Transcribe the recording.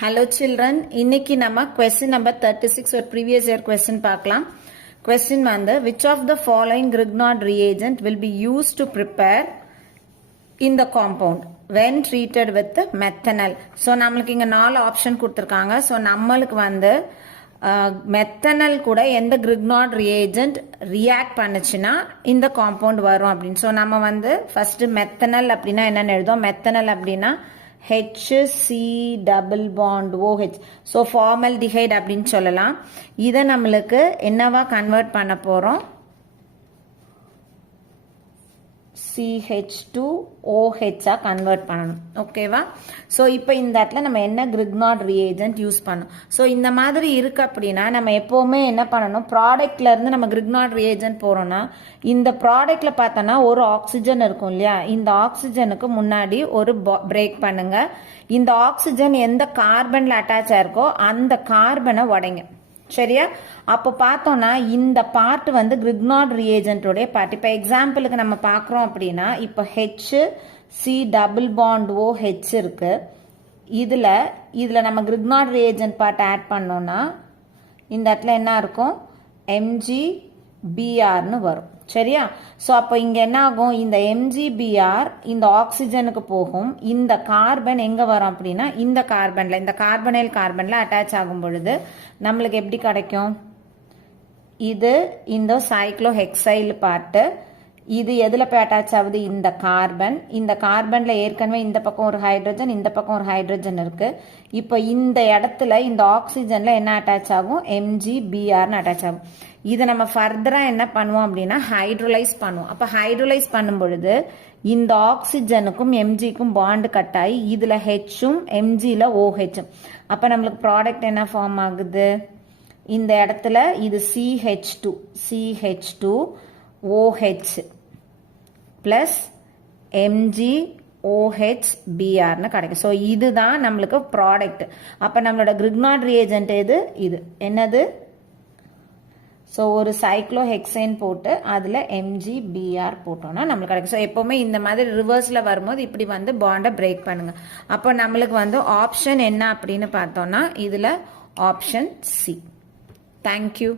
Hello children, இன்னைக்கு நம்ம question number 36 ஒரு previous year question பார்க்கலாம். Question வந்து which of the following Grignard reagent will be used to prepare in the compound when treated with methanol? So நம்மளுக்கு இங்க 4 option கொடுத்திருக்காங்க. So நம்மளுக்கு வந்து மெத்தனல் கூட எந்த Grignard reagent react பண்ணுச்சுன்னா இந்த காம்பவுண்ட் வரும் அப்படின்னு. ஸோ நம்ம வந்து ஃபர்ஸ்ட் மெத்தனல் அப்படின்னா என்னன்னு எழுதுவோம். மெத்தனல் அப்படின்னா HC double bond OH. So formaldehyde அப்படின்னு சொல்லலாம். இதை நம்மளுக்கு என்னவா கன்வெர்ட் பண்ண போகிறோம், CH2OH கன்வெர்ட் பண்ணணும். ஓகேவா? ஸோ இப்போ இந்த இடத்துல நம்ம என்ன Grignard reagent யூஸ் பண்ணணும். ஸோ இந்த மாதிரி இருக்கு அப்படின்னா நம்ம எப்போவுமே என்ன பண்ணணும், ப்ராடக்ட்ல இருந்து நம்ம Grignard reagent போறோம்னா இந்த ப்ராடக்ட்ல பார்த்தோன்னா ஒரு ஆக்சிஜன் இருக்கும் இல்லையா, இந்த ஆக்சிஜனுக்கு முன்னாடி ஒரு பிரேக் பண்ணுங்க. இந்த ஆக்சிஜன் எந்த கார்பன்ல அட்டாச் ஆயிருக்கோ அந்த கார்பனை உடைங்க. சரியா? அப்போ பார்த்தோம்னா இந்த பார்ட் வந்து Grignard reagentோடைய பார்ட். இப்போ எக்ஸாம்பிளுக்கு நம்ம பார்க்குறோம் அப்படின்னா இப்போ HC டபுள் பாண்ட் OH இருக்கு. இதில் நம்ம Grignard reagent பார்ட் ஆட் பண்ணோம்னா இந்த இடத்துல என்ன இருக்கும், MgBrன்னு வரும். சரியா? ஸோ அப்போ இங்கே என்ன ஆகும், இந்த MgBr இந்த ஆக்சிஜனுக்கு போகும். இந்த கார்பன் எங்கே வரும் அப்படின்னா இந்த கார்பனில், இந்த கார்பனைல் கார்பனில் அட்டாச் ஆகும் பொழுது நம்மளுக்கு எப்படி கிடைக்கும், இது இந்த சைக்ளோஹெக்சைல் பார்ட்டு. இது எதில் போய் அட்டாச் ஆகுது, இந்த கார்பன். இந்த கார்பனில் ஏற்கனவே இந்த பக்கம் ஒரு ஹைட்ரஜன், இந்த பக்கம் ஒரு ஹைட்ரஜன் இருக்கு. இப்போ இந்த இடத்துல இந்த ஆக்சிஜனில் என்ன அட்டாச் ஆகும், MgBrன்னு அட்டாச் ஆகும். இதை நம்ம ஃபர்தராக என்ன பண்ணுவோம் அப்படின்னா ஹைட்ரோலைஸ் பண்ணுவோம். அப்போ ஹைட்ரோலைஸ் பண்ணும் பொழுது இந்த ஆக்சிஜனுக்கும் எம்ஜிக்கும் பாண்டு கட் ஆகி இதில் ஹெச்சும் எம்ஜியில் ஓஹெச்சும். அப்போ நம்மளுக்கு ப்ராடக்ட் என்ன ஃபார்ம் ஆகுது, இந்த இடத்துல இது CH2OH ப்ளஸ் MgOHBrன்னு கிடைக்கும். ஸோ இதுதான் நம்மளுக்கு ப்ராடக்ட். அப்போ நம்மளோட Grignard reagent இது என்னது, ஸோ ஒரு சைக்ளோஹெக்சைன் போட்டு அதில் MgBr போட்டோம்னா நம்மளுக்கு கிடைக்கும். ஸோ எப்போவுமே இந்த மாதிரி ரிவர்ஸில் வரும்போது இப்படி வந்து பாண்டை பிரேக் பண்ணுங்க. அப்போ நம்மளுக்கு வந்து ஆப்ஷன் என்ன அப்படின்னு பார்த்தோம்னா இதில் ஆப்ஷன் சி. தேங்க்யூ.